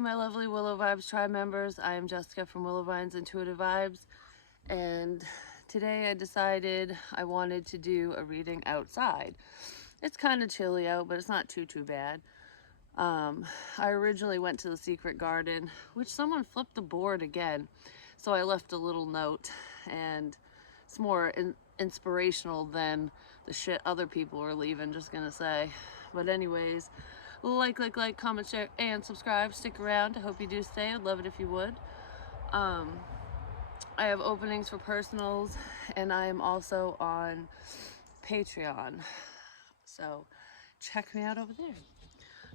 my lovely Willow Vibes Tribe members. I am Jessica from Willow Vines Intuitive Vibes, and today I decided I wanted to do a reading outside. It's kind of chilly out, but it's not too bad. I originally went to the secret garden, which someone flipped the board again, so I left a little note, and it's more inspirational than the shit other people were leaving, just gonna say. But anyways, like, comment, share, and subscribe. Stick around. I hope you do stay. I'd love it if you would. I have openings for personals, and I am also on Patreon. So check me out over there.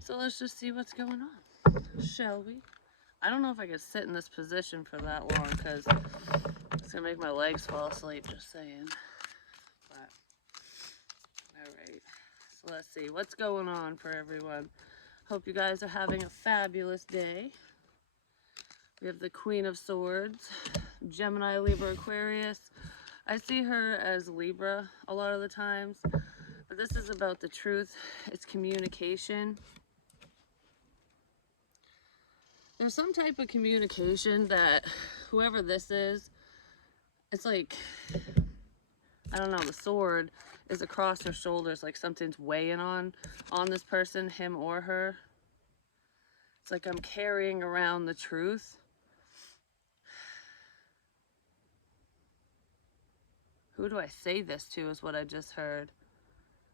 So let's just see what's going on, shall we? I don't know if I could sit in this position for that long because it's gonna make my legs fall asleep, just saying. But all right, so let's see what's going on for everyone. Hope you guys are having a fabulous day. We have the Queen of Swords, Gemini, Libra, Aquarius. I see her as Libra a lot of the times, but this is about the truth. It's communication. There's some type of communication that whoever this is, it's like, I don't know, the sword is across her shoulders, like something's weighing on this person, him or her. It's like I'm carrying around the truth. Who do I say this to is what I just heard.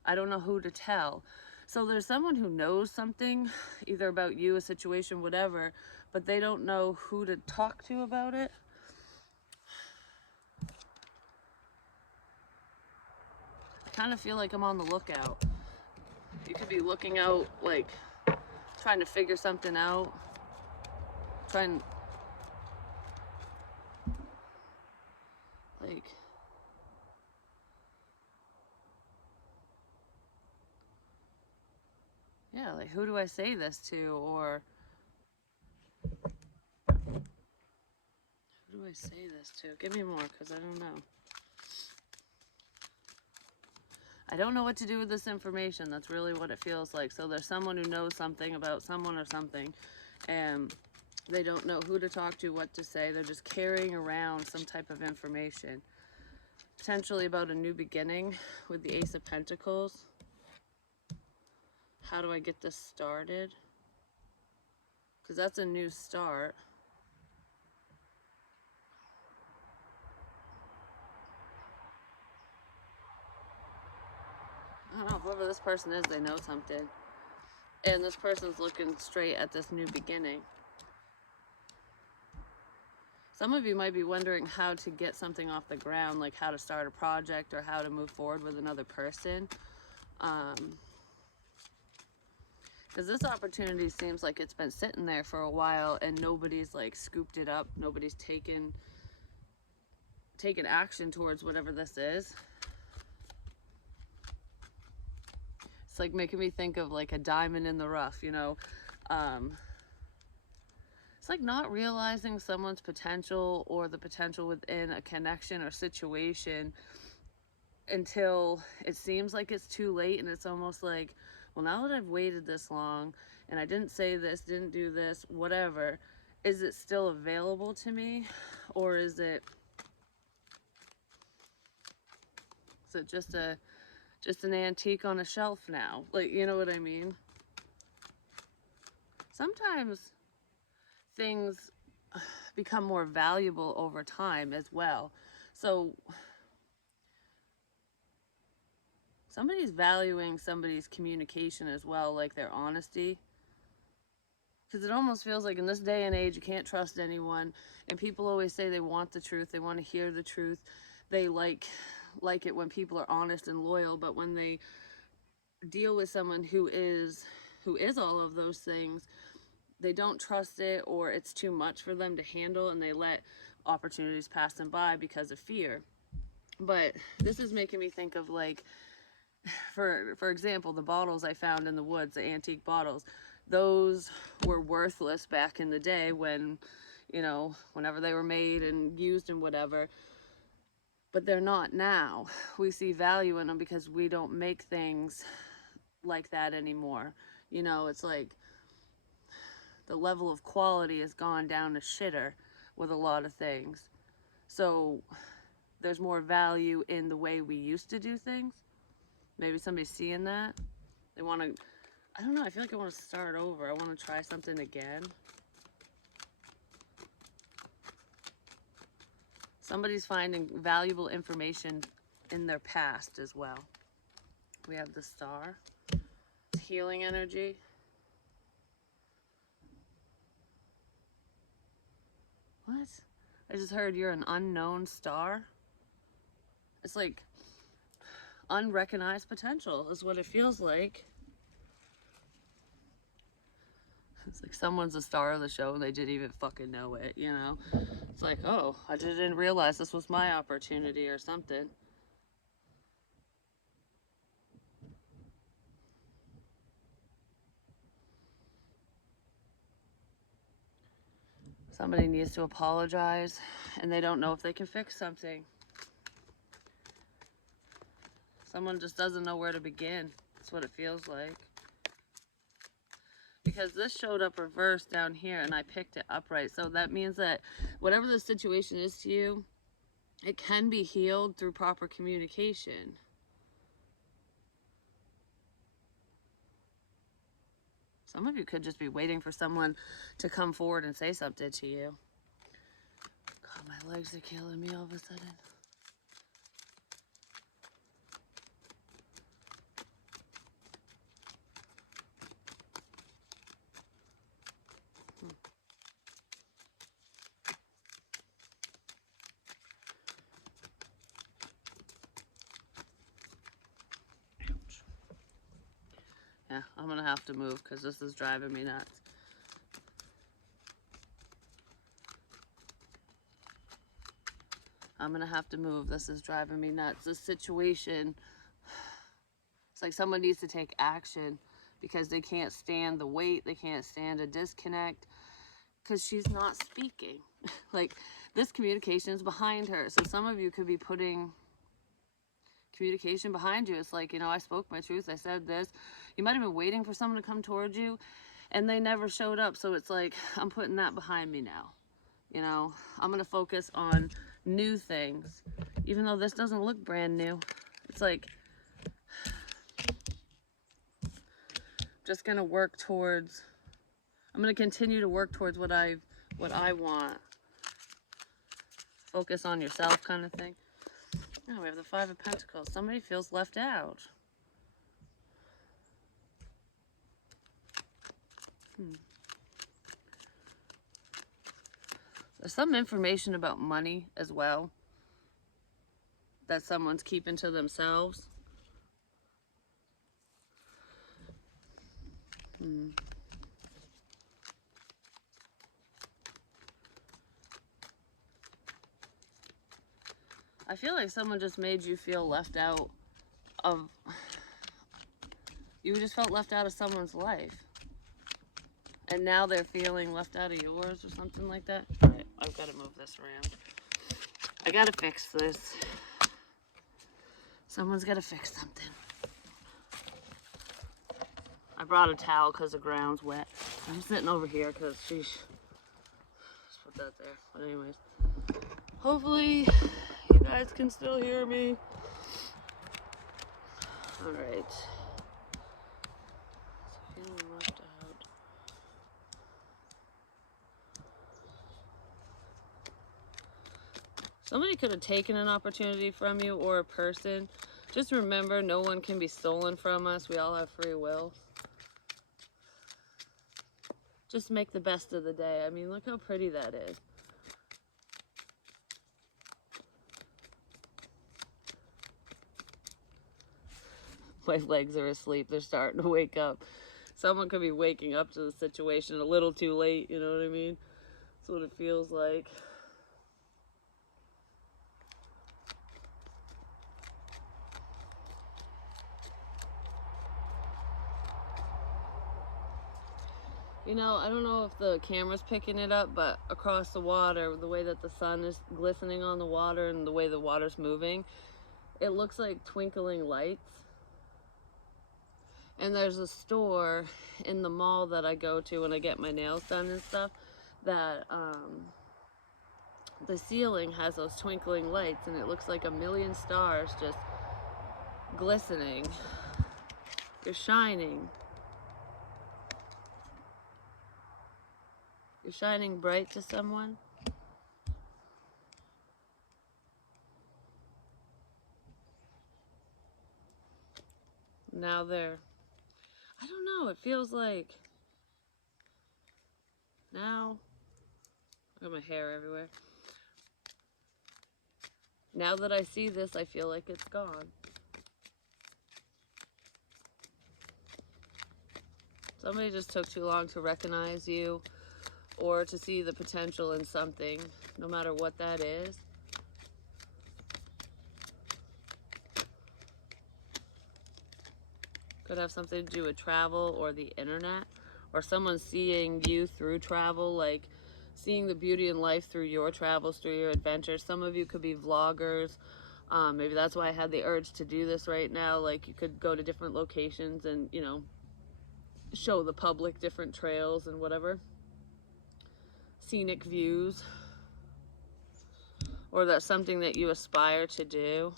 I don't know who to tell. So there's someone who knows something, either about you, a situation, whatever, but they don't know who to talk to about it. I kind of feel like I'm on the lookout. You could be looking out, like, trying to figure something out. Like, yeah, like, who do I say this to? Or who do I say this to? Give me more, because I don't know. I don't know what to do with this information. That's really what it feels like. So there's someone who knows something about someone or something, and they don't know who to talk to, what to say. They're just carrying around some type of information. Potentially about a new beginning with the Ace of Pentacles. How do I get this started? Because that's a new start. I don't know, whoever this person is, they know something. And this person's looking straight at this new beginning. Some of you might be wondering how to get something off the ground, like how to start a project or how to move forward with another person. Because this opportunity seems like it's been sitting there for a while and nobody's like scooped it up. Nobody's taken action towards whatever this is. It's like making me think of like a diamond in the rough, you know. It's like not realizing someone's potential or the potential within a connection or situation until it seems like it's too late, and it's almost like, well, now that I've waited this long and I didn't say this, didn't do this, whatever, is it still available to me, or is it just an antique on a shelf now? Like, you know what I mean? Sometimes things become more valuable over time as well. So somebody's valuing somebody's communication as well, like their honesty. Because it almost feels like in this day and age, you can't trust anyone. And people always say they want the truth. They want to hear the truth. They like it when people are honest and loyal. But when they deal with someone who is all of those things, they don't trust it, or it's too much for them to handle, and they let opportunities pass them by because of fear. But this is making me think of, like, for example, the bottles I found in the woods, the antique bottles. Those were worthless back in the day when, you know, whenever they were made and used and whatever. But they're not now. We see value in them because we don't make things like that anymore. You know, it's like the level of quality has gone down to shitter with a lot of things. So there's more value in the way we used to do things. Maybe somebody's seeing that. They want to, I don't know, I feel like I want to start over. I want to try something again. Somebody's finding valuable information in their past as well. We have the Star. It's healing energy. What? I just heard you're an unknown star. It's like unrecognized potential is what it feels like. It's like someone's a star of the show and they didn't even fucking know it, you know? It's like, oh, I didn't realize this was my opportunity or something. Somebody needs to apologize and they don't know if they can fix something. Someone just doesn't know where to begin. That's what it feels like. Because this showed up reversed down here and I picked it upright. So that means that whatever the situation is to you, it can be healed through proper communication. Some of you could just be waiting for someone to come forward and say something to you. God, my legs are killing me all of a sudden. Ouch. Yeah, I'm gonna have to move because this is driving me nuts. I'm gonna have to move. This is driving me nuts. This situation, it's like someone needs to take action because they can't stand the wait. They can't stand a disconnect because she's not speaking. Like this communication is behind her. So some of you could be putting communication behind you. It's like, you know, I spoke my truth. I said this. You might have been waiting for someone to come towards you and they never showed up. So it's like, I'm putting that behind me now. You know, I'm going to focus on new things, even though this doesn't look brand new. It's like, just going to work towards, I'm going to continue to work towards what I want. Focus on yourself kind of thing. Oh, we have the Five of Pentacles. Somebody feels left out. There's some information about money as well that someone's keeping to themselves. I feel like someone just made you feel left out of, you just felt left out of someone's life. And now they're feeling left out of yours or something like that. All right, I've got to move this around. I got to fix this. Someone's got to fix something. I brought a towel because the ground's wet. I'm sitting over here because she's, just put that there. But anyways, hopefully you guys can still hear me. All right. Feeling left out. Somebody could have taken an opportunity from you or a person. Just remember, no one can be stolen from us. We all have free will. Just make the best of the day. I mean, look how pretty that is. My legs are asleep. They're starting to wake up. Someone could be waking up to the situation a little too late, you know what I mean? That's what it feels like. You know, I don't know if the camera's picking it up, but across the water, the way that the sun is glistening on the water and the way the water's moving, it looks like twinkling lights. And there's a store in the mall that I go to when I get my nails done and stuff that the ceiling has those twinkling lights, and it looks like a million stars just glistening. You're shining. You're shining bright to someone. Now they're, I don't know, it feels like now, I got my hair everywhere. Now that I see this, I feel like it's gone. Somebody just took too long to recognize you or to see the potential in something, no matter what that is. Could have something to do with travel or the internet, or someone seeing you through travel, like seeing the beauty in life through your travels, through your adventures. Some of you could be vloggers. Maybe that's why I had the urge to do this right now. Like, you could go to different locations and, you know, show the public different trails and whatever. Scenic views. Or that's something that you aspire to do.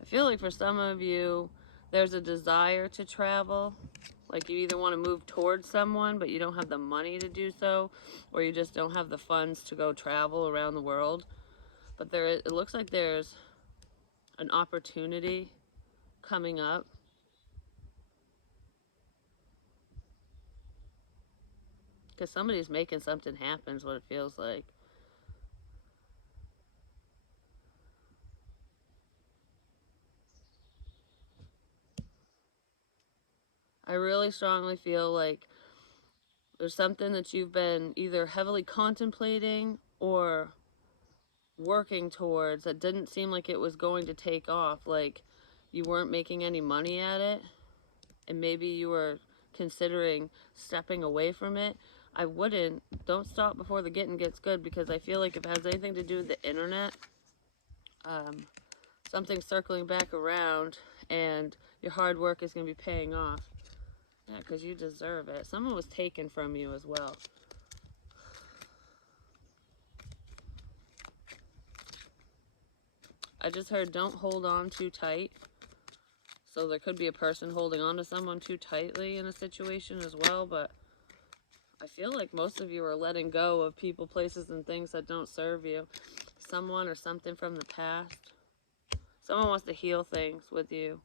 I feel like for some of you, there's a desire to travel. Like, you either want to move towards someone, but you don't have the money to do so, or you just don't have the funds to go travel around the world. But it looks like there's an opportunity coming up. Because somebody's making something happen is what it feels like. I really strongly feel like there's something that you've been either heavily contemplating or working towards that didn't seem like it was going to take off. Like, you weren't making any money at it, and maybe you were considering stepping away from it. I wouldn't. Don't stop before the getting gets good, because I feel like if it has anything to do with the internet, something's circling back around and your hard work is going to be paying off. Yeah, because you deserve it. Someone was taken from you as well. I just heard don't hold on too tight. So there could be a person holding on to someone too tightly in a situation as well, but I feel like most of you are letting go of people, places, and things that don't serve you. Someone or something from the past. Someone wants to heal things with you.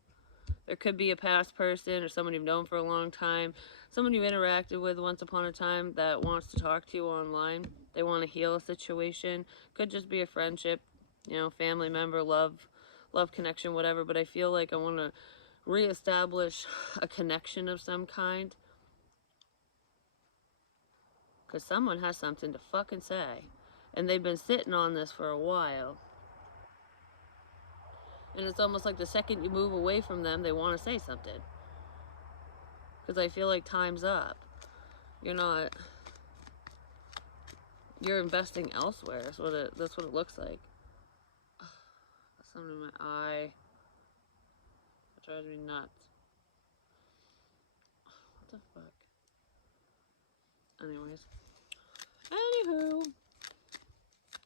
There could be a past person or someone you've known for a long time, someone you interacted with once upon a time that wants to talk to you online. They want to heal a situation. Could just be a friendship, you know, family member, love connection, whatever. But I feel like I want to reestablish a connection of some kind. Because someone has something to fucking say. And they've been sitting on this for a while. And it's almost like the second you move away from them, they want to say something. Because I feel like time's up. You're investing elsewhere. That's what it looks like. Something in my eye. It drives me nuts. What the fuck? Anyways. Anywho.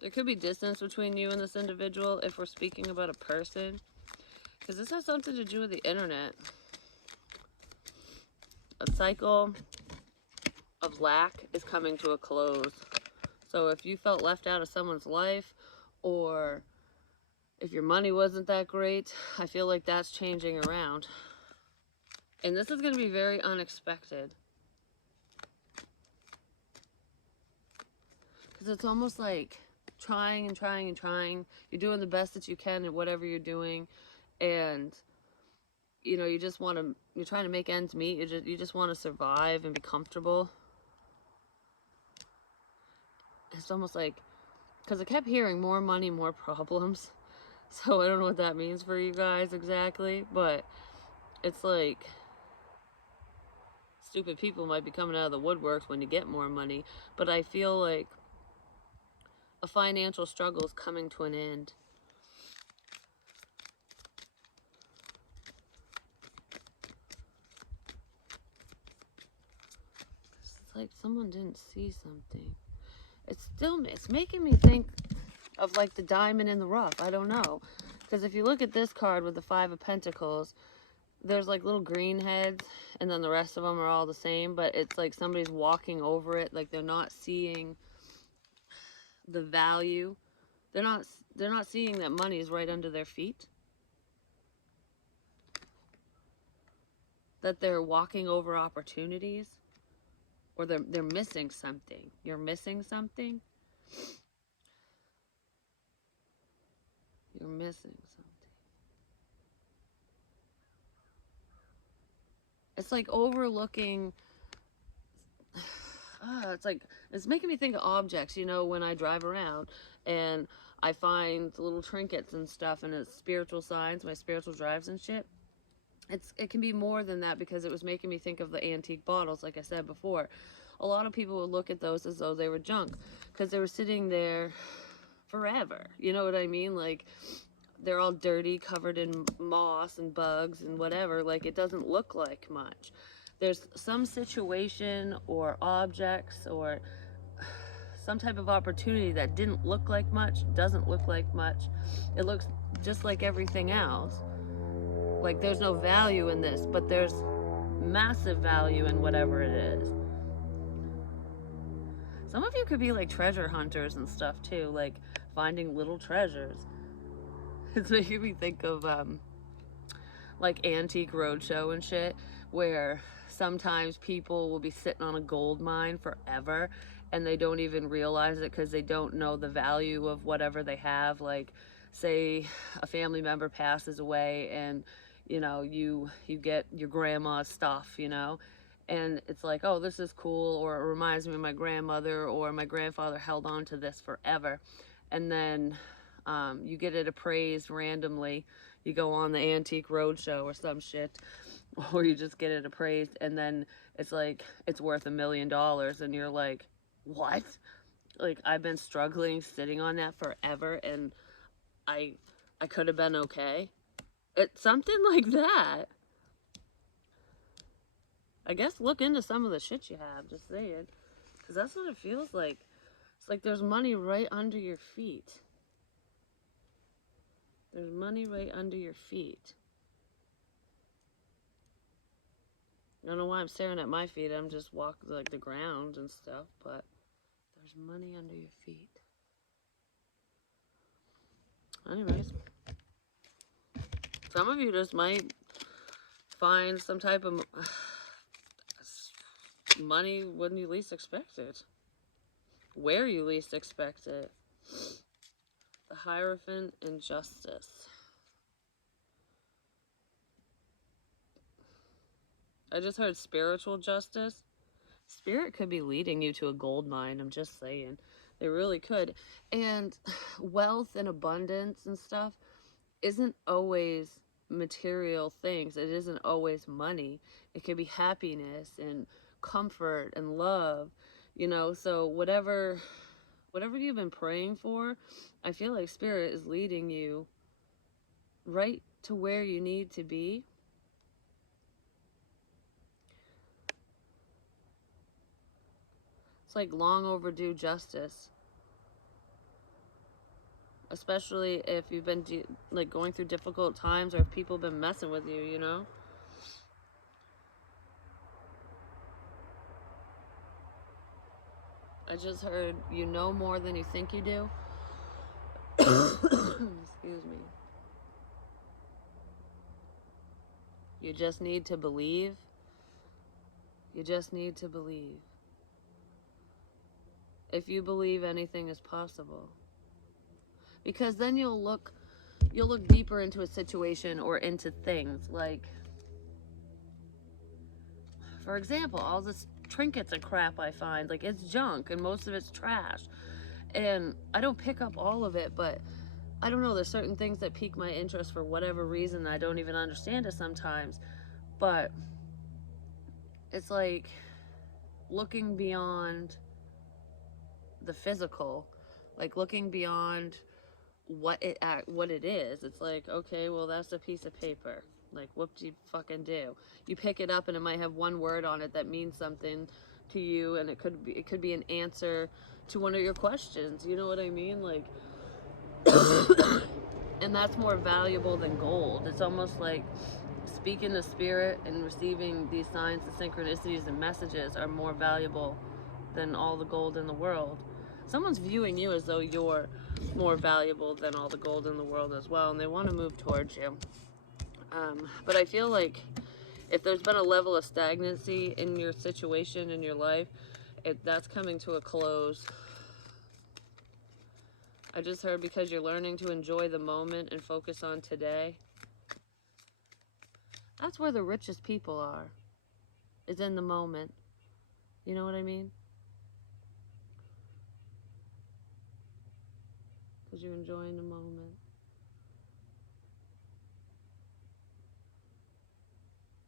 There could be distance between you and this individual if we're speaking about a person. Because this has something to do with the internet. A cycle of lack is coming to a close. So if you felt left out of someone's life, or if your money wasn't that great, I feel like that's changing around. And this is going to be very unexpected. Because it's almost like trying and trying and trying. You're doing the best that you can at whatever you're doing. And, you know, you're trying to make ends meet. You just want to survive and be comfortable. It's almost like, because I kept hearing more money, more problems. So I don't know what that means for you guys exactly. But it's like, stupid people might be coming out of the woodworks when you get more money. But I feel like a financial struggle is coming to an end. It's like someone didn't see something. It's making me think of like the diamond in the rough. I don't know. Because if you look at this card with the Five of Pentacles, there's like little green heads, and then the rest of them are all the same, but it's like somebody's walking over it, like they're not seeing the value. They're not seeing that money is right under their feet. That they're walking over opportunities, or they're missing something. You're missing something. You're missing something. It's like overlooking. It's making me think of objects, when I drive around and I find little trinkets and stuff, and it's spiritual signs, my spiritual drives and shit. It can be more than that, because it was making me think of the antique bottles, like I said before. A lot of people would look at those as though they were junk, because they were sitting there forever. You know what I mean? Like, they're all dirty, covered in moss and bugs and whatever. Like, it doesn't look like much. There's some situation or objects or some type of opportunity that didn't look like much, doesn't look like much. It looks just like everything else. Like, there's no value in this, but there's massive value in whatever it is. Some of you could be like treasure hunters and stuff too, like finding little treasures. It's making me think of like Antique Roadshow and shit, where sometimes people will be sitting on a gold mine forever and they don't even realize it because they don't know the value of whatever they have. Like, say a family member passes away, and you get your grandma's stuff, and it's like, oh, this is cool, or it reminds me of my grandmother, or my grandfather held on to this forever. And then you get it appraised randomly. You go on the Antique Roadshow or some shit, or you just get it appraised, and then it's like, it's worth $1 million, and you're like, what? Like, I've been struggling sitting on that forever, and I could have been okay. It's something like that. I guess look into some of the shit you have, just saying. Because that's what it feels like. It's like there's money right under your feet. There's money right under your feet. I don't know why I'm staring at my feet. I'm just walking like the ground and stuff, but there's money under your feet. Anyways, some of you just might find some type of money when you least expect it. Where you least expect it. The Hierophant and Justice. I just heard spiritual justice. Spirit could be leading you to a gold mine, I'm just saying. They really could. And wealth and abundance and stuff isn't always material things. It isn't always money. It could be happiness and comfort and love, so whatever you've been praying for, I feel like Spirit is leading you right to where you need to be. It's like long overdue justice. Especially if you've been like going through difficult times, or if people have been messing with you, I just heard you know more than you think you do. Excuse me. You just need to believe. You just need to believe. If you believe, anything is possible. Because then you'll look deeper into a situation or into things. Like, for example, all this trinkets and crap I find, like, it's junk and most of it's trash. And I don't pick up all of it, but I don't know, there's certain things that pique my interest for whatever reason. I don't even understand it sometimes. But it's like looking beyond the physical, like looking beyond what it is. It's like, okay, well, that's a piece of paper. Like, what do you fucking do? You pick it up and it might have one word on it that means something to you, and it could be an answer to one of your questions. You know what I mean? Like, and that's more valuable than gold. It's almost like speaking to spirit and receiving these signs and synchronicities and messages are more valuable than all the gold in the world. Someone's viewing you as though you're more valuable than all the gold in the world as well, and they want to move towards you. But I feel like if there's been a level of stagnancy in your situation, in your life, that's coming to a close. I just heard because you're learning to enjoy the moment and focus on today. That's where the richest people are, is in the moment. You know what I mean? Because you're enjoying the moment.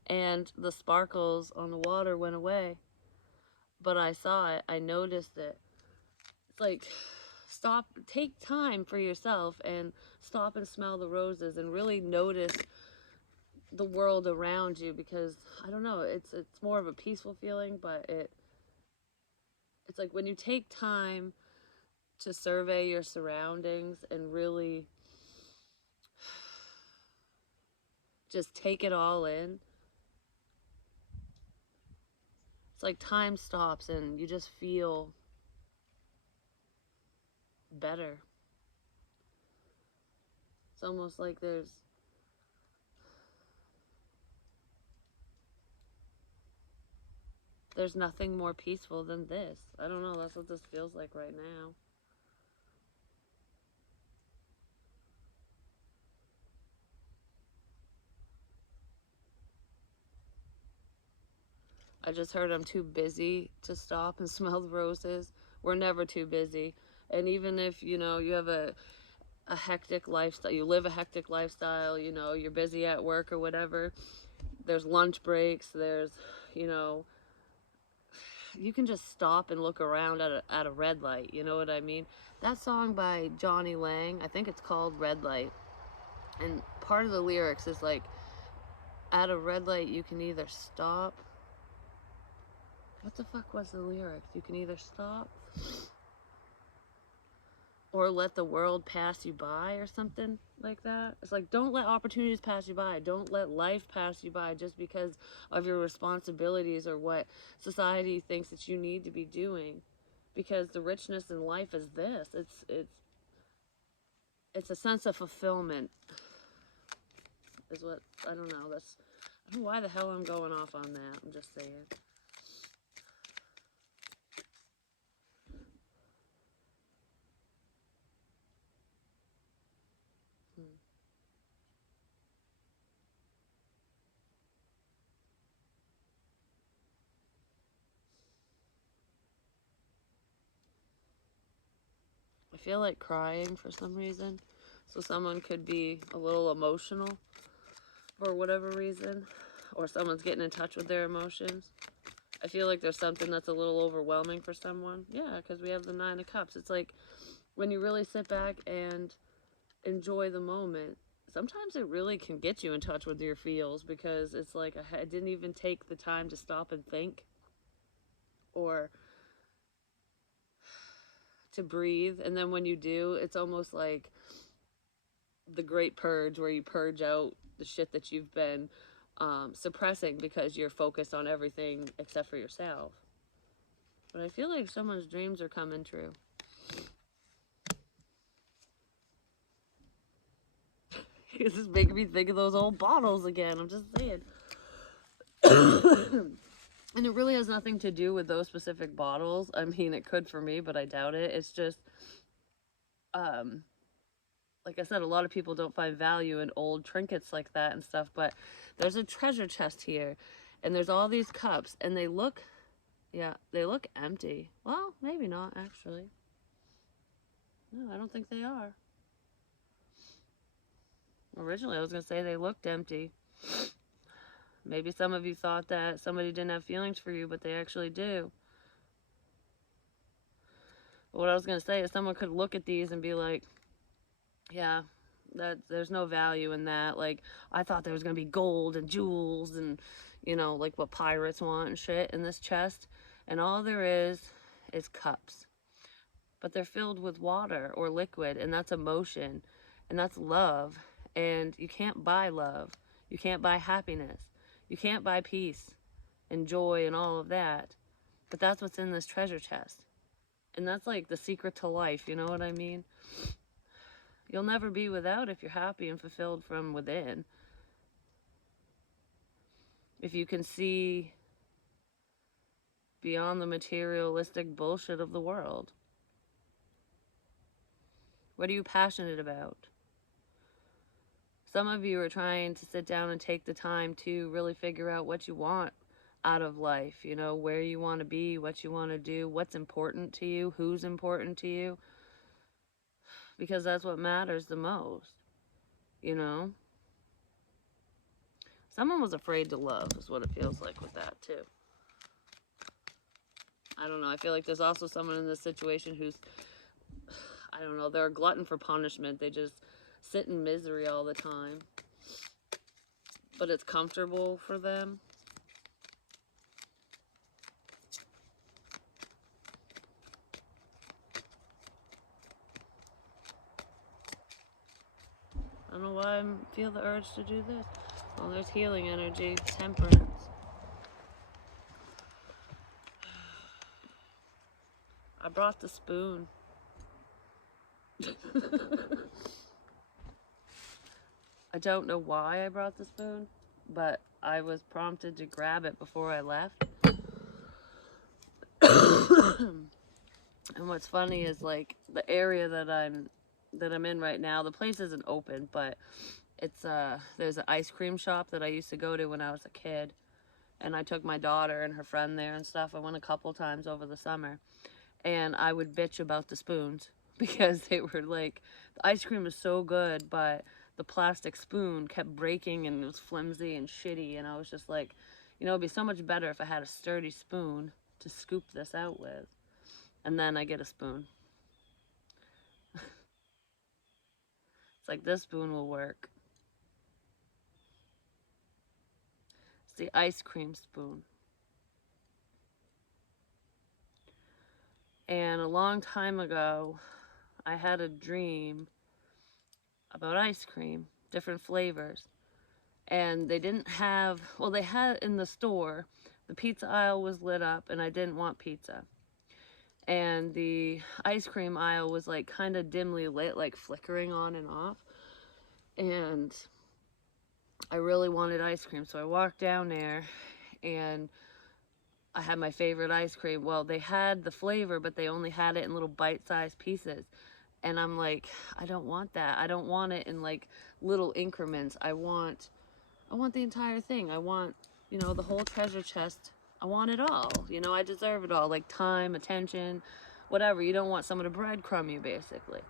And the sparkles on the water went away. But I saw it. I noticed it. It's like, stop, take time for yourself and stop and smell the roses and really notice the world around you, because I don't know, it's more of a peaceful feeling, but it's like when you take time to survey your surroundings and really just take it all in. It's like time stops and you just feel better. It's almost like there's nothing more peaceful than this. I don't know, that's what this feels like right now. I just heard I'm too busy to stop and smell the roses. We're never too busy. And even if, you know, you have a hectic lifestyle, you live a hectic lifestyle, you know, you're busy at work or whatever, there's lunch breaks, there's, you know, you can just stop and look around at a red light, you know what I mean? That song by Johnny Lang, I think it's called Red Light. And part of the lyrics is like, at a red light you can either stop. What the fuck was the lyrics? You can either stop or let the world pass you by, or something like that. It's like, don't let opportunities pass you by. Don't let life pass you by just because of your responsibilities or what society thinks that you need to be doing. Because the richness in life is this. It's a sense of fulfillment. Is what, I don't know. I don't know why the hell I'm going off on that. I'm just saying. I feel like crying for some reason. So someone could be a little emotional for whatever reason, or someone's getting in touch with their emotions. I feel like there's something that's a little overwhelming for someone. Yeah, because we have the Nine of Cups. It's like when you really sit back and enjoy the moment, sometimes it really can get you in touch with your feels, because it's like I didn't even take the time to stop and think or to breathe. And then when you do, it's almost like the great purge, where you purge out the shit that you've been suppressing because you're focused on everything except for yourself. But I feel like someone's dreams are coming true. This is making me think of those old bottles again. I'm just saying. And it really has nothing to do with those specific bottles. I mean, it could for me, but I doubt it. It's just, like I said, a lot of people don't find value in old trinkets like that and stuff, but there's a treasure chest here, and there's all these cups, and they look, yeah, they look empty. Well, maybe not, actually. No, I don't think they are. Originally, I was going to say they looked empty. Maybe some of you thought that somebody didn't have feelings for you, but they actually do. But what I was going to say is someone could look at these and be like, yeah, that there's no value in that. Like, I thought there was going to be gold and jewels and, you know, like what pirates want and shit in this chest. And all there is cups. But they're filled with water or liquid, and that's emotion, and that's love. And you can't buy love. You can't buy happiness. You can't buy peace and joy and all of that. But that's what's in this treasure chest. And that's like the secret to life, you know what I mean? You'll never be without if you're happy and fulfilled from within. If you can see beyond the materialistic bullshit of the world. What are you passionate about? Some of you are trying to sit down and take the time to really figure out what you want out of life, you know, where you want to be, what you want to do, what's important to you, who's important to you, because that's what matters the most, you know. Someone was afraid to love is what it feels like with that too. I don't know. I feel like there's also someone in this situation who's, I don't know, they're a glutton for punishment. They just sit in misery all the time. But it's comfortable for them. I don't know why I feel the urge to do this. Well, there's healing energy, temperance. I brought the spoon. I don't know why I brought the spoon, but I was prompted to grab it before I left. And what's funny is like the area that I'm in right now, the place isn't open, but it's there's an ice cream shop that I used to go to when I was a kid, and I took my daughter and her friend there and stuff. I went a couple times over the summer, and I would bitch about the spoons because they were like, the ice cream was so good, but the plastic spoon kept breaking and it was flimsy and shitty, and I was just like, you know, it'd be so much better if I had a sturdy spoon to scoop this out with. And then I get a spoon. It's like, this spoon will work. It's the ice cream spoon. And a long time ago, I had a dream about ice cream, different flavors. And they didn't have, well, they had it in the store. The pizza aisle was lit up, and I didn't want pizza. And the ice cream aisle was like kind of dimly lit, like flickering on and off. And I really wanted ice cream, so I walked down there, and I had my favorite ice cream. Well, they had the flavor, but they only had it in little bite-sized pieces. And I'm like, I don't want that. I don't want it in like little increments. I want the entire thing. I want, you know, the whole treasure chest. I want it all. You know, I deserve it all. Like time, attention, whatever. You don't want someone to breadcrumb you, basically.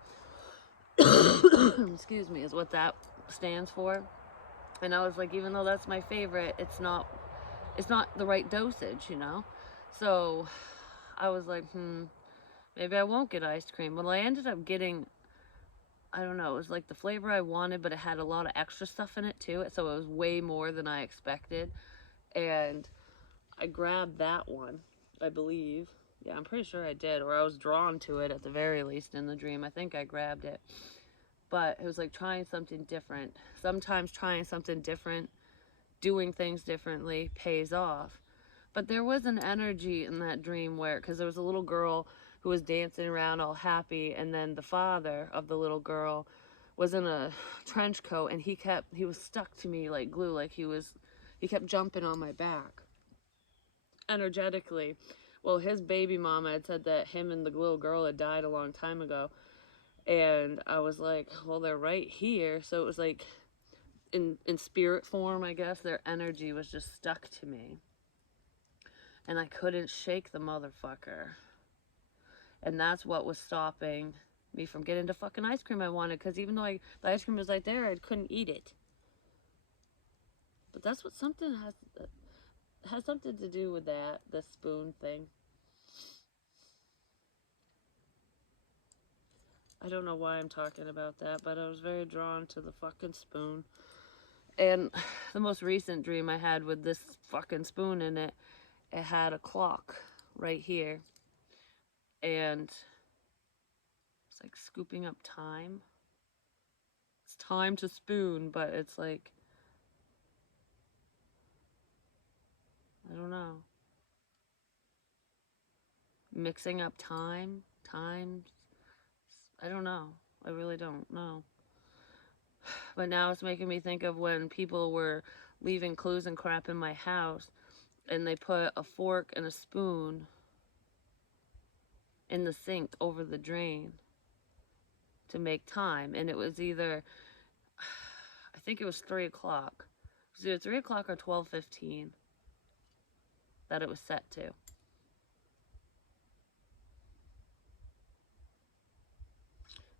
Excuse me, is what that stands for. And I was like, even though that's my favorite, it's not the right dosage, you know? So I was like, maybe I won't get ice cream. Well, I ended up getting, I don't know, it was like the flavor I wanted, but it had a lot of extra stuff in it too. So it was way more than I expected. And I grabbed that one, I believe. Yeah, I'm pretty sure I did, or I was drawn to it at the very least in the dream. I think I grabbed it. But it was like trying something different. Sometimes trying something different, doing things differently pays off. But there was an energy in that dream where, because there was a little girl who was dancing around all happy, and then the father of the little girl was in a trench coat, and he was stuck to me like glue, like he kept jumping on my back energetically. Well, his baby mama had said that him and the little girl had died a long time ago, and I was like, well, they're right here. So it was like in spirit form, I guess, their energy was just stuck to me. And I couldn't shake the motherfucker. And that's what was stopping me from getting the fucking ice cream I wanted. Because even though the ice cream was right there, I couldn't eat it. But that's what has something to do with that, the spoon thing. I don't know why I'm talking about that, but I was very drawn to the fucking spoon. And the most recent dream I had with this fucking spoon in it, it had a clock right here. And it's like scooping up time. It's time to spoon, but it's like, I don't know. Mixing up time, times. I don't know. I really don't know. But now it's making me think of when people were leaving clues and crap in my house and they put a fork and a spoon in the sink over the drain to make time. And it was either, I think it was 3 o'clock. It was either 3 o'clock or 12:15 that it was set to.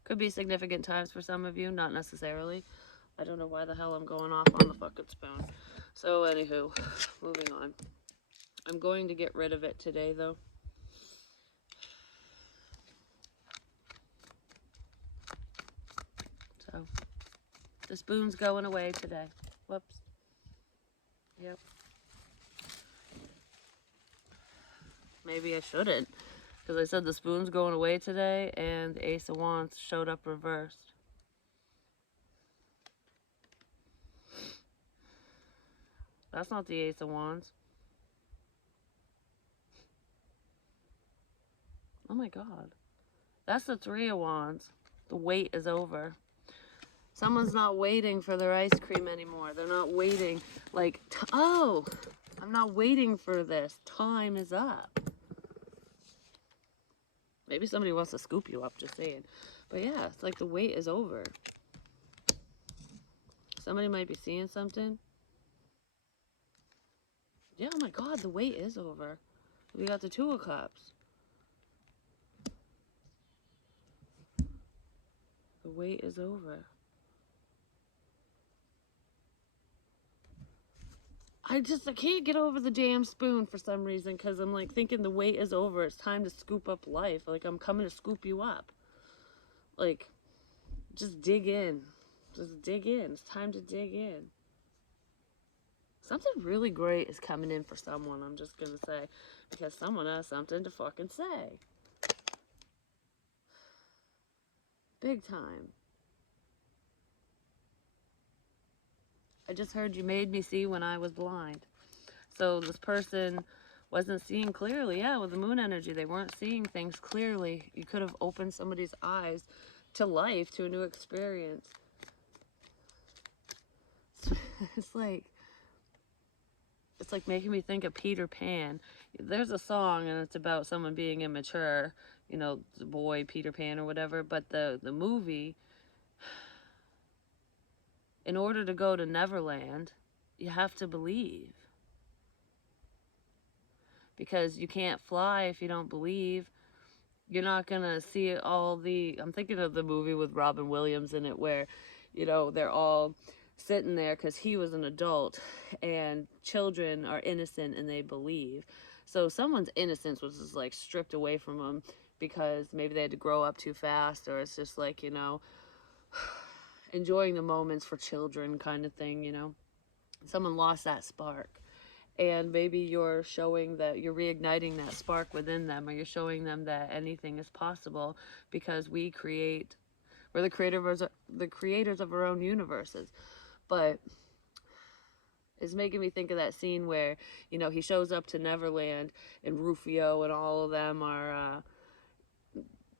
Could be significant times for some of you, not necessarily. I don't know why the hell I'm going off on the fucking spoon. So, anywho, moving on. I'm going to get rid of it today, though. So, the spoon's going away today. Whoops. Yep. Maybe I shouldn't, because I said the spoon's going away today, and the Ace of Wands showed up reversed. That's not the Ace of Wands. Oh my god. That's the Three of Wands. The wait is over. Someone's not waiting for their ice cream anymore. They're not waiting. Like, oh, I'm not waiting for this. Time is up. Maybe somebody wants to scoop you up, just saying. But yeah, it's like the wait is over. Somebody might be seeing something. Yeah, oh my god, the wait is over. We got the Two of Cups. The wait is over. I can't get over the damn spoon for some reason, because I'm like thinking the wait is over. It's time to scoop up life. Like, I'm coming to scoop you up. Like, just dig in. Just dig in. It's time to dig in. Something really great is coming in for someone, I'm just gonna say. Because someone has something to fucking say. Big time. I just heard you made me see when I was blind. So this person wasn't seeing clearly. Yeah, with the moon energy, they weren't seeing things clearly. You could have opened somebody's eyes to life, to a new experience. It's like making me think of Peter Pan. There's a song and it's about someone being immature, you know, the boy Peter Pan or whatever, but the movie, in order to go to Neverland, you have to believe. Because you can't fly if you don't believe. You're not gonna see all the, I'm thinking of the movie with Robin Williams in it where, you know, they're all sitting there because he was an adult and children are innocent and they believe. So someone's innocence was just like stripped away from them because maybe they had to grow up too fast, or it's just like, you know, enjoying the moments for children kind of thing, you know. Someone lost that spark. And maybe you're showing that you're reigniting that spark within them, or you're showing them that anything is possible, because we're the creators of our own universes. But it's making me think of that scene where, you know, he shows up to Neverland and Rufio and all of them are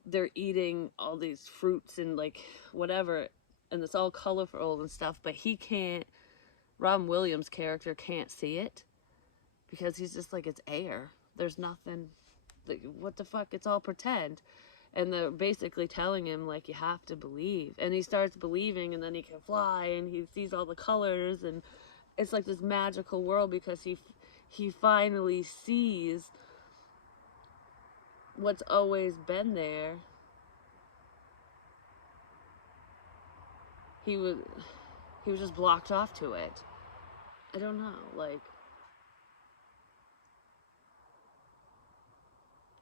they're eating all these fruits and like whatever, and it's all colorful and stuff, but Robin Williams' character can't see it. Because he's just like, it's air. There's nothing. Like, what the fuck? It's all pretend. And they're basically telling him, like, you have to believe. And he starts believing, and then he can fly, and he sees all the colors, and it's like this magical world because he finally sees what's always been there. He was just blocked off to it. I don't know, like,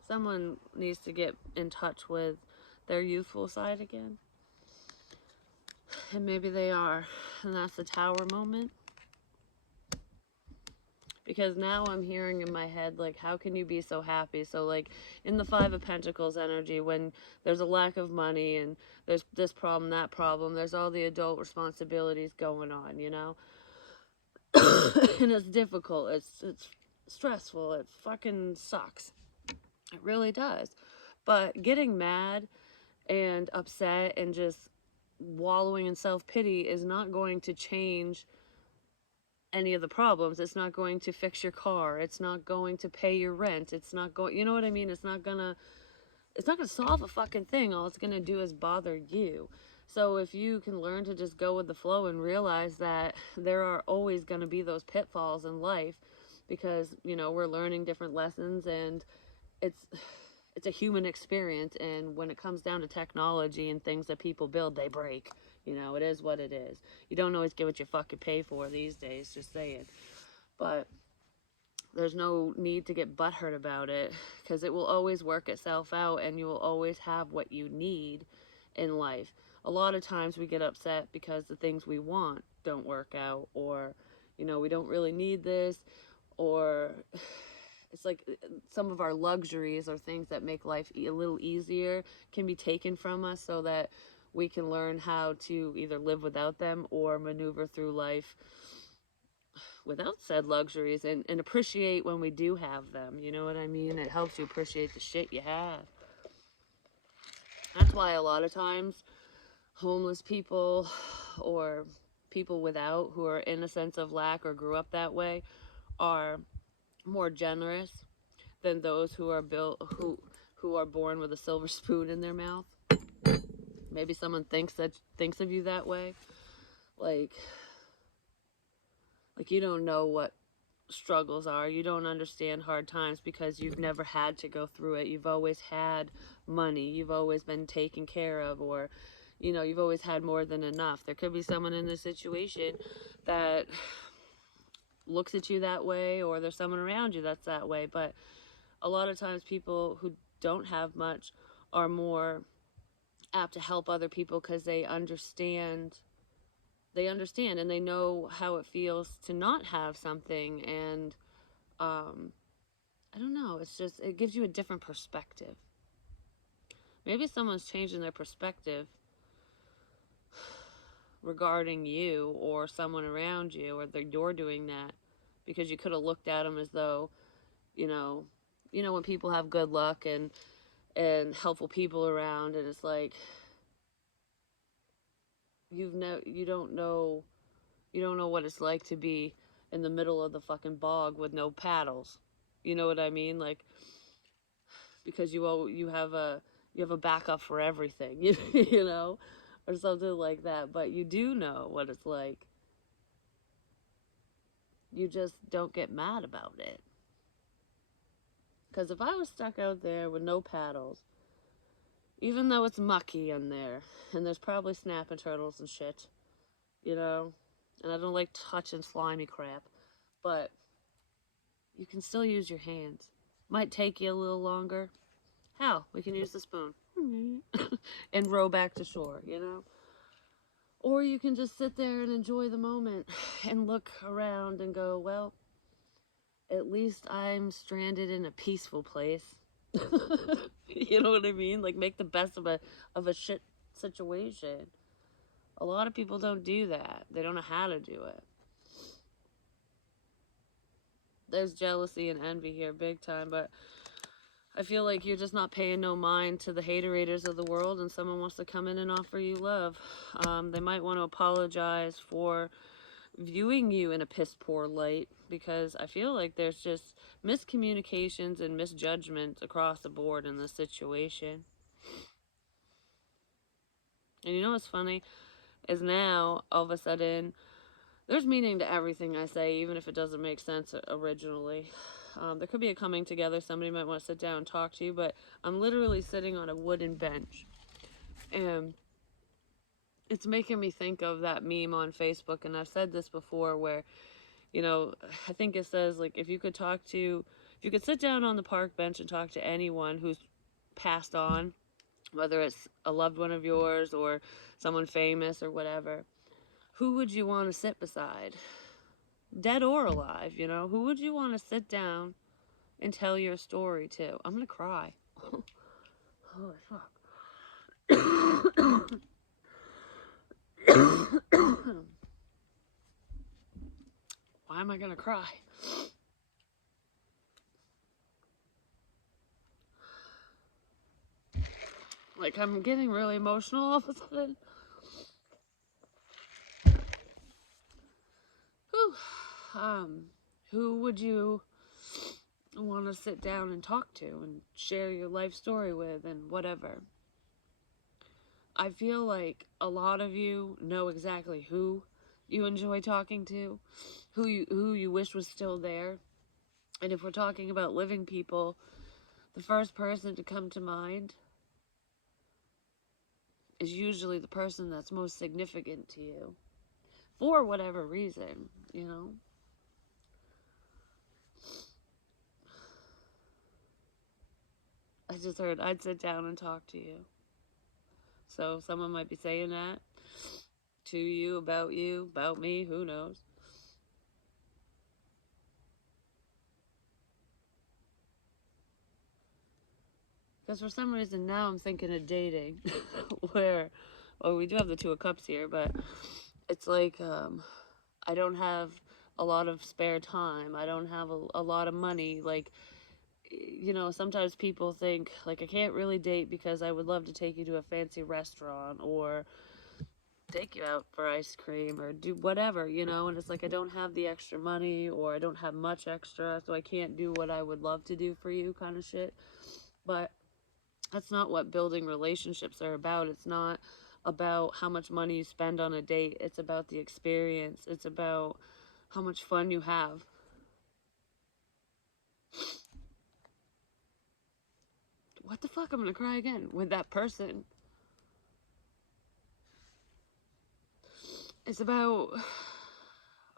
someone needs to get in touch with their youthful side again. And maybe they are. And that's the Tower moment. Because now I'm hearing in my head, like, how can you be so happy? So, like, in the Five of Pentacles energy, when there's a lack of money and there's this problem, that problem, there's all the adult responsibilities going on, you know? And it's difficult. It's stressful. It fucking sucks. It really does. But getting mad and upset and just wallowing in self-pity is not going to change any of the problems. It's not going to fix your car. It's not going to pay your rent. It's not going, you know what I mean? It's not gonna solve a fucking thing. All it's gonna do is bother you. So if you can learn to just go with the flow and realize that there are always gonna be those pitfalls in life, because, you know, we're learning different lessons, and it's it's a human experience, and when it comes down to technology and things that people build, they break. You know, it is what it is. You don't always get what you fucking pay for these days, just saying. But there's no need to get butthurt about it, because it will always work itself out, and you will always have what you need in life. A lot of times we get upset because the things we want don't work out, or, you know, we don't really need this, or it's like some of our luxuries or things that make life a little easier can be taken from us, so that we can learn how to either live without them or maneuver through life without said luxuries, and appreciate when we do have them. You know what I mean? It helps you appreciate the shit you have. That's why a lot of times homeless people or people without, who are in a sense of lack or grew up that way, are more generous than those who are built who are born with a silver spoon in their mouth. Maybe someone thinks of you that way. Like you don't know what struggles are. You don't understand hard times because you've never had to go through it. You've always had money. You've always been taken care of, or, you know, you've always had more than enough. There could be someone in this situation that looks at you that way, or there's someone around you that's that way. But a lot of times people who don't have much are more apt to help other people because they understand and they know how it feels to not have something. And I don't know, it's just, it gives you a different perspective. Maybe someone's changing their perspective regarding you or someone around you, or that you're doing that because you could have looked at them as though, you know, when people have good luck and helpful people around, and it's like, you don't know what it's like to be in the middle of the fucking bog with no paddles. You know what I mean? Like, because you have a backup for everything, you know, or something like that. But you do know what it's like. You just don't get mad about it. Because if I was stuck out there with no paddles, even though it's mucky in there, and there's probably snapping turtles and shit, you know, and I don't like touching slimy crap, but you can still use your hands. Might take you a little longer. Hell, we can use the spoon and row back to shore, you know? Or you can just sit there and enjoy the moment and look around and go, well, at least I'm stranded in a peaceful place. You know what I mean? Like, make the best of a shit situation. A lot of people don't do that. They don't know how to do it. There's jealousy and envy here big time, but I feel like you're just not paying no mind to the haterators of the world, and someone wants to come in and offer you love. They might want to apologize for viewing you in a piss poor light, because I feel like there's just miscommunications and misjudgments across the board in this situation. And you know what's funny is now all of a sudden there's meaning to everything I say, even if it doesn't make sense originally. There could be a coming together. Somebody might want to sit down and talk to you, but I'm literally sitting on a wooden bench, and it's making me think of that meme on Facebook. And I've said this before, where, you know, I think it says, like, if you could sit down on the park bench and talk to anyone who's passed on, whether it's a loved one of yours or someone famous or whatever, who would you want to sit beside? dead or alive, you know? Who would you want to sit down and tell your story to? I'm gonna cry. Holy fuck. Why am I gonna cry? Like, I'm getting really emotional all of a sudden. Whew. Who would you want to sit down and talk to and share your life story with and whatever? I feel like a lot of you know exactly who you enjoy talking to, who you wish was still there. And if we're talking about living people, the first person to come to mind is usually the person that's most significant to you for whatever reason, you know? I just heard I'd sit down and talk to you. So someone might be saying that to you, about me, who knows? Because for some reason now I'm thinking of dating, where, well, we do have the Two of Cups here, but it's like I don't have a lot of spare time. I don't have a lot of money. Like, you know, sometimes people think, like, I can't really date because I would love to take you to a fancy restaurant or take you out for ice cream or do whatever, you know, and it's like I don't have the extra money or I don't have much extra, so I can't do what I would love to do for you, kind of shit. But that's not what building relationships are about. It's not about how much money you spend on a date. It's about the experience. It's about how much fun you have. What the fuck? I'm gonna cry again with that person. It's about,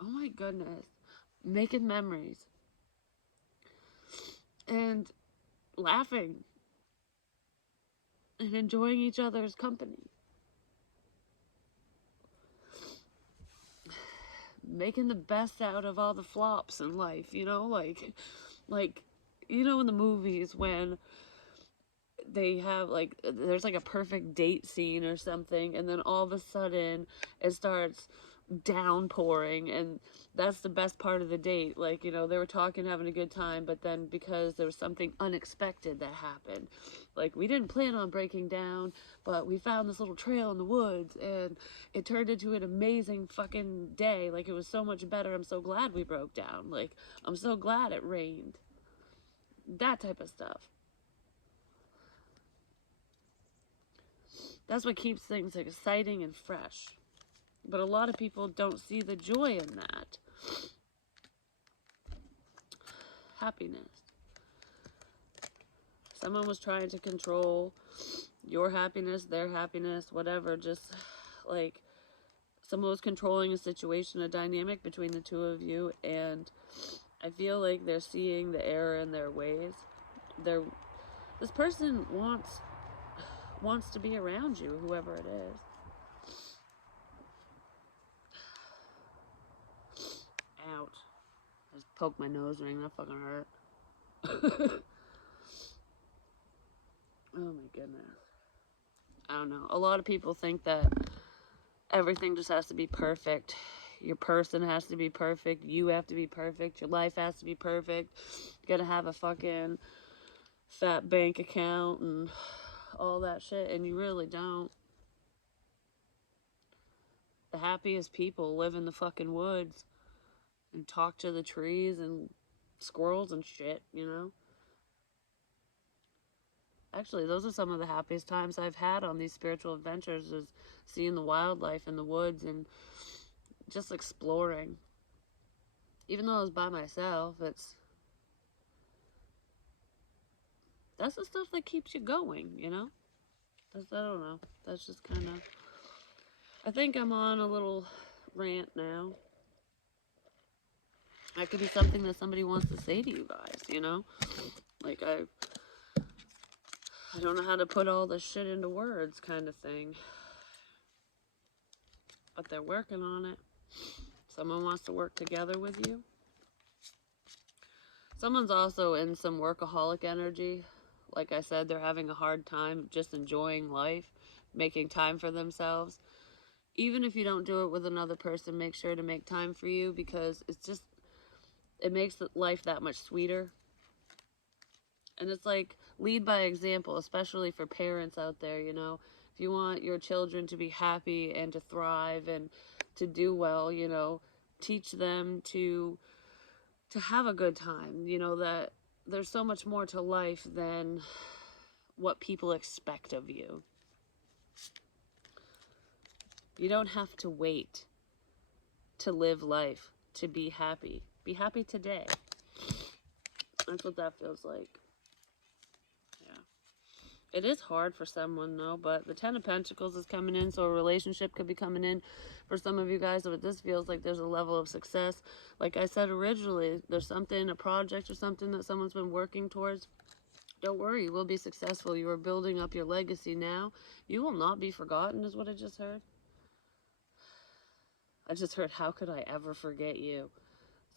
oh my goodness, making memories and laughing and enjoying each other's company. Making the best out of all the flops in life, you know, like you know in the movies when they have like there's like a perfect date scene or something and then all of a sudden it starts downpouring and that's the best part of the date. Like, you know, they were talking, having a good time, but then because there was something unexpected that happened, like we didn't plan on breaking down, but we found this little trail in the woods and it turned into an amazing fucking day. Like, it was so much better. I'm so glad we broke down. Like, I'm so glad it rained. That type of stuff. That's what keeps things exciting and fresh. But a lot of people don't see the joy in that. Happiness. Someone was trying to control your happiness, their happiness, whatever. Just like someone was controlling a situation, a dynamic between the two of you. And I feel like they're seeing the error in their ways. This person wants to be around you, whoever it is. Ouch. I just poked my nose ring. That fucking hurt. Oh my goodness. I don't know. A lot of people think that everything just has to be perfect. Your person has to be perfect. You have to be perfect. Your life has to be perfect. You gotta have a fucking fat bank account and all that shit. And you really don't. The happiest people live in the fucking woods and talk to the trees and squirrels and shit, you know? Actually, those are some of the happiest times I've had on these spiritual adventures, is seeing the wildlife in the woods and just exploring. Even though I was by myself, that's the stuff that keeps you going, you know? I don't know. That's just kind of, I think I'm on a little rant now. That could be something that somebody wants to say to you guys, you know? Like, I don't know how to put all this shit into words, kind of thing. But they're working on it. Someone wants to work together with you. Someone's also in some workaholic energy. Like I said, they're having a hard time just enjoying life, making time for themselves. Even if you don't do it with another person, make sure to make time for you, because it makes life that much sweeter. And it's like, lead by example, especially for parents out there, you know. If you want your children to be happy and to thrive and to do well, you know, teach them to have a good time, you know, that there's so much more to life than what people expect of you. You don't have to wait to live life, to be happy. Be happy today. That's what that feels like. Yeah. It is hard for someone, though, but the Ten of Pentacles is coming in, so a relationship could be coming in for some of you guys. But this feels like there's a level of success. Like I said originally, there's something, a project or something that someone's been working towards. Don't worry, you will be successful. You are building up your legacy now. You will not be forgotten, is what I just heard. I just heard, how could I ever forget you?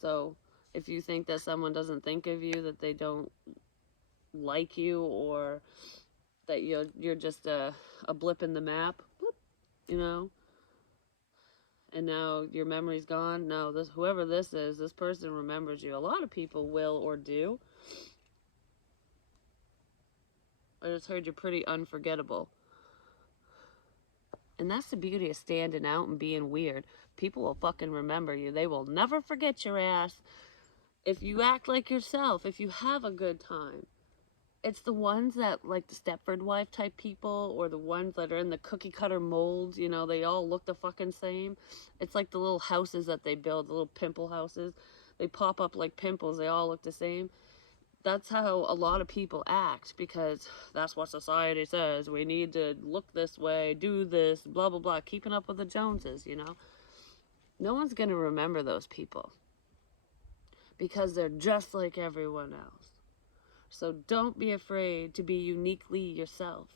So if you think that someone doesn't think of you, that they don't like you, or that you're just a blip in the map, you know, and now your memory's gone. No, whoever this is, this person remembers you. A lot of people will or do. I just heard you're pretty unforgettable. And that's the beauty of standing out and being weird. People will fucking remember you. They will never forget your ass if you act like yourself, if you have a good time. It's the ones that, like the Stepford wife type people, or the ones that are in the cookie cutter molds, you know, they all look the fucking same. It's like the little houses that they build, the little pimple houses. They pop up like pimples, they all look the same. That's how a lot of people act, because that's what society says. We need to look this way, do this, blah, blah, blah, keeping up with the Joneses, you know. No one's going to remember those people because they're just like everyone else. So don't be afraid to be uniquely yourself,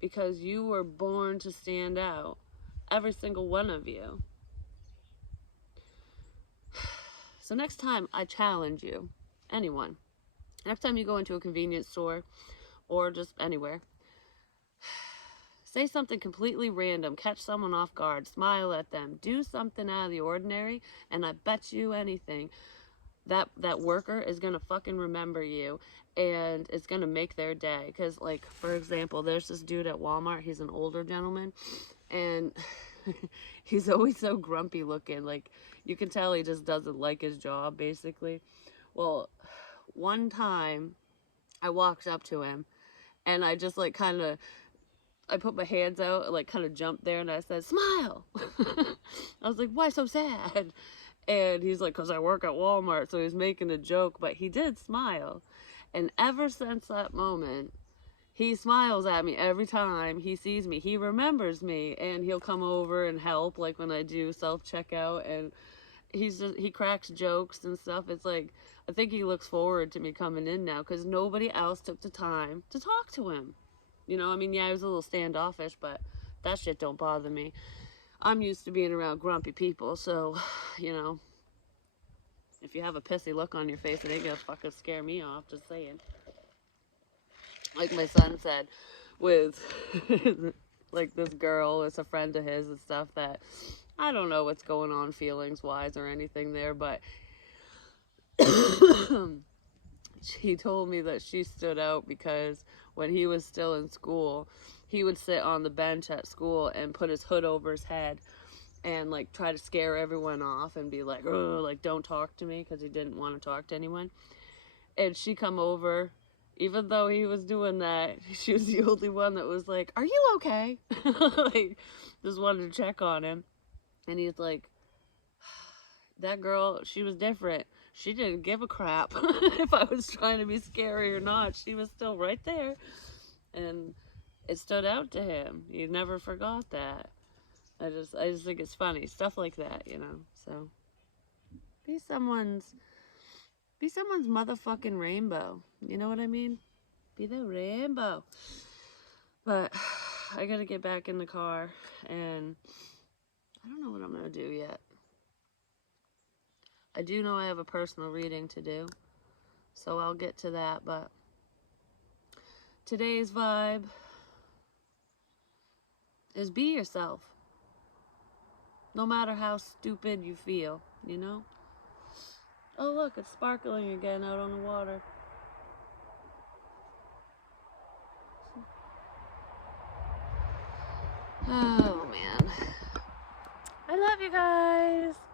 because you were born to stand out. Every single one of you. So next time, I challenge you, anyone, next time you go into a convenience store or just anywhere, say something completely random, catch someone off guard, smile at them, do something out of the ordinary, and I bet you anything, that worker is gonna fucking remember you, and it's gonna make their day. Because, like, for example, there's this dude at Walmart. He's an older gentleman, and he's always so grumpy looking. Like, you can tell he just doesn't like his job, basically. Well, one time I walked up to him, and I just, like, kind of, I put my hands out, like, kind of jumped there, and I said, "Smile." I was like, "Why so sad?" And he's like, "Because I work at Walmart." So he's making a joke, but he did smile. And ever since that moment, he smiles at me every time he sees me. He remembers me, and he'll come over and help, like when I do self-checkout, and he cracks jokes and stuff. It's like, I think he looks forward to me coming in now, because nobody else took the time to talk to him. You know, I mean, yeah, I was a little standoffish, but that shit don't bother me. I'm used to being around grumpy people, so, you know, if you have a pissy look on your face, it ain't gonna fucking scare me off, just saying. Like my son said, with, like, this girl, it's a friend of his and stuff, that I don't know what's going on feelings-wise or anything there, but she told me that she stood out because when he was still in school, he would sit on the bench at school and put his hood over his head and, like, try to scare everyone off and be like, "Oh, like, don't talk to me," because he didn't want to talk to anyone. And she come over, even though he was doing that, she was the only one that was like, "Are you okay?" Like, just wanted to check on him. And he's like, that girl, she was different. She didn't give a crap if I was trying to be scary or not. She was still right there. And it stood out to him. He never forgot that. I just think it's funny. Stuff like that, you know. So be someone's motherfucking rainbow. You know what I mean? Be the rainbow. But I gotta get back in the car, and I don't know what I'm gonna do yet. I do know I have a personal reading to do, so I'll get to that, but today's vibe is be yourself. No matter how stupid you feel, you know? Oh, look, it's sparkling again out on the water. Oh, man. I love you guys.